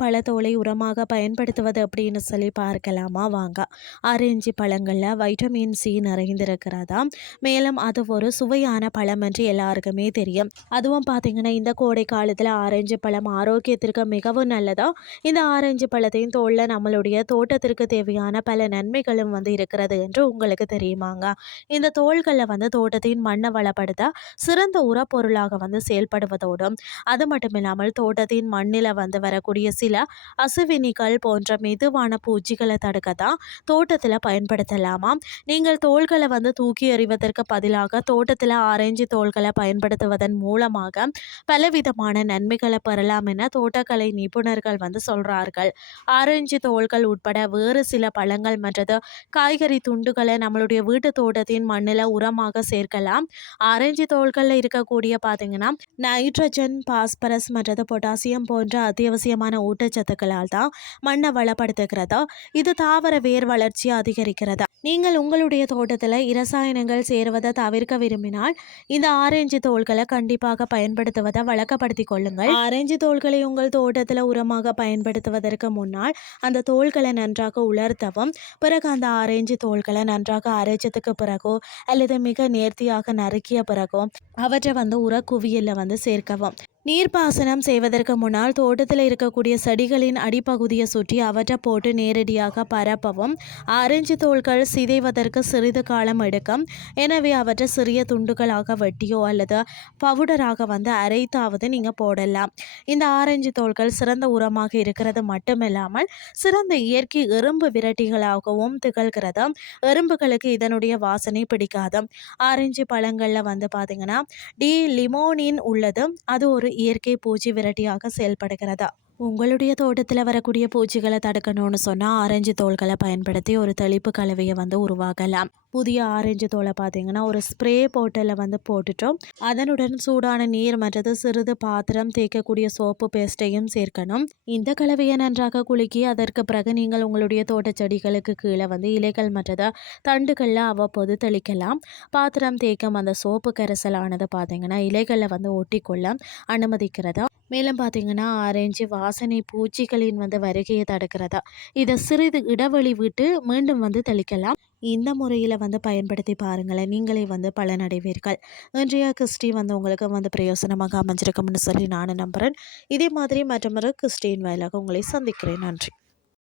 பழத்தோலை உரமாக பயன்படுத்துவது அப்படின்னு சொல்லி பார்க்கலாமா வாங்க. ஆரஞ்சு பழங்களில் வைட்டமின் சி நிறைந்திருக்கிறதா, மேலும் அது ஒரு சுவையான பழம் என்று எல்லாருக்குமே தெரியும். அதுவும் பார்த்தீங்கன்னா இந்த கோடை காலத்தில் ஆரஞ்சு பழம் ஆரோக்கியத்திற்கு மிகவும் நல்லதா. இந்த ஆரஞ்சு பழத்தையும் தோல்ல நம்மளுடைய தோட்டத்திற்கு தேவையான பல நன்மைகளும் இருக்கிறது என்று உங்களுக்கு தெரியுமாங்க. இந்த தோள்களில் தோட்டத்தின் மண்ணை வளப்படுத்த சிறந்த உரப்பொருளாக செயல்படுவதோடும், அது மட்டும் இல்லாமல் தோட்டத்தின் மண்ணில் வரக்கூடிய சில அசுவினிகள் போன்ற மெதுவான பூச்சிகளை தடுக்கத்தான் தோட்டத்தில் பயன்படுத்தலாமா. நீங்கள் தோள்களை தூக்கி எறிவதற்கு பதிலாக தோட்டத்தில் ஆரஞ்சு தோள்களை பயன்படுத்துவதன் மூலமாக பலவிதமான நன்மைகளை பெறலாம் என தோட்டக்கலை நிபுணர்கள் சொல்றார்கள். ஆரஞ்சு தோள்கள் உட்பட வேறு சில பழங்கள் மற்றது காய்கறி துண்டுகளை நம்மளுடைய வீட்டு தோட்டத்தின் மண்ணில் உரமாக சேர்க்கலாம். ஆரஞ்சு தோள்களில் இருக்கக்கூடிய பார்த்தீங்கன்னா நைட்ரஜன், பாஸ்பரஸ் மற்றது பொட்டாசியம் போன்ற அத்தியாவசியமான ஊட்டச்சத்துக்களால் தான் மண்ணை வளப்படுத்துகிறதா. இது தாவர வேர் வளர்ச்சியை அதிகரிக்கிறதா. நீங்கள் உங்களுடைய தோட்டத்தில் இரசாயனங்கள் சேருவதை தவிர்க்க விரும்பினால் இந்த ஆரஞ்சு தோள்களை கண்டிப்பாக பயன்படுத்துவதை வழக்கப்படுத்திக் கொள்ளுங்கள். ஆரஞ்சு தோள்களை உங்கள் தோட்டத்தில் உரமாக பயன்படுத்துவதற்கு முன்னால் அந்த தோள்களை நன்றாக உலர்த்தவும், பிறகு அந்த ஆரஞ்சு தோள்களை நன்றாக அரைச்சதுக்கு பிறகோ அல்லது மிக நேர்த்தியாக நறுக்கிய பிறகோ அவற்றை உரக்குவியலில் சேர்க்கவும். நீர்ப்பாசனம் செய்வதற்கு முன்னால் தோட்டத்தில் இருக்கக்கூடிய செடிகளின் அடிப்பகுதியை சுற்றி அவற்றை போட்டு நேரடியாக பரப்பவும். ஆரஞ்சு தோள்கள் சிதைவதற்கு சிறிது காலம் எடுக்கும். எனவே அவற்றை சிறிய துண்டுகளாக வெட்டியோ அல்லது பவுடராக அரைத்தாவது நீங்கள் போடலாம். இந்த ஆரஞ்சு தோள்கள் சிறந்த உரமாக இருக்கிறது மட்டுமில்லாமல் சிறந்த இயற்கை எறும்பு விரட்டிகளாகவும் திகழ்கிறது. எறும்புகளுக்கு இதனுடைய வாசனை பிடிக்காது. ஆரஞ்சு பழங்களில் பார்த்தீங்கன்னா லிமோனின் உள்ளது. அது ஒரு இயற்கை பூச்சி விரட்டியாக செயல்படுகிறதா. உங்களுடைய தோட்டத்தில் வரக்கூடிய பூச்சிகளை தடுக்கணும்னு சொன்னால் ஆரஞ்சு தோள்களை பயன்படுத்தி ஒரு தெளிப்பு கலவையை உருவாக்கலாம். புதிய ஆரஞ்சு தோலை பார்த்தீங்கன்னா ஒரு ஸ்ப்ரே போட்டலில் போட்டுட்டோம். அதனுடன் சூடான நீர் மற்றது சிறிது பாத்திரம் தேய்க்கக்கூடிய சோப்பு பேஸ்ட்டையும் சேர்க்கணும். இந்த கலவையை நன்றாக குலுக்கி அதற்கு பிறகு நீங்கள் உங்களுடைய தோட்ட செடிகளுக்கு கீழே இலைகள் மற்றது தண்டுகளில் அவ்வப்போது தெளிக்கலாம். பாத்திரம் தேய்க்கும் அந்த சோப்பு கரைசலானது பார்த்தீங்கன்னா இலைகளில் ஒட்டிக்கொள்ள அனுமதிக்கிறதா. மேலும் பார்த்தீங்கன்னா ஆரஞ்சு வாசனை பூச்சிகளின் வருகையை தடுக்கிறதா. இதை சிறிது இடைவெளி விட்டு மீண்டும் தெளிக்கலாம். இந்த முறையில் பயன்படுத்தி பாருங்களேன், நீங்களே பலனடைவீர்கள். இன்றைய கிறிஸ்டி உங்களுக்கு பிரயோசனமாக அமைஞ்சிருக்கும்னு சொல்லி நான் நம்புகிறேன். இதே மாதிரி மற்றொரு கிறிஸ்டியின் வாயிலாக உங்களை சந்திக்கிறேன். நன்றி.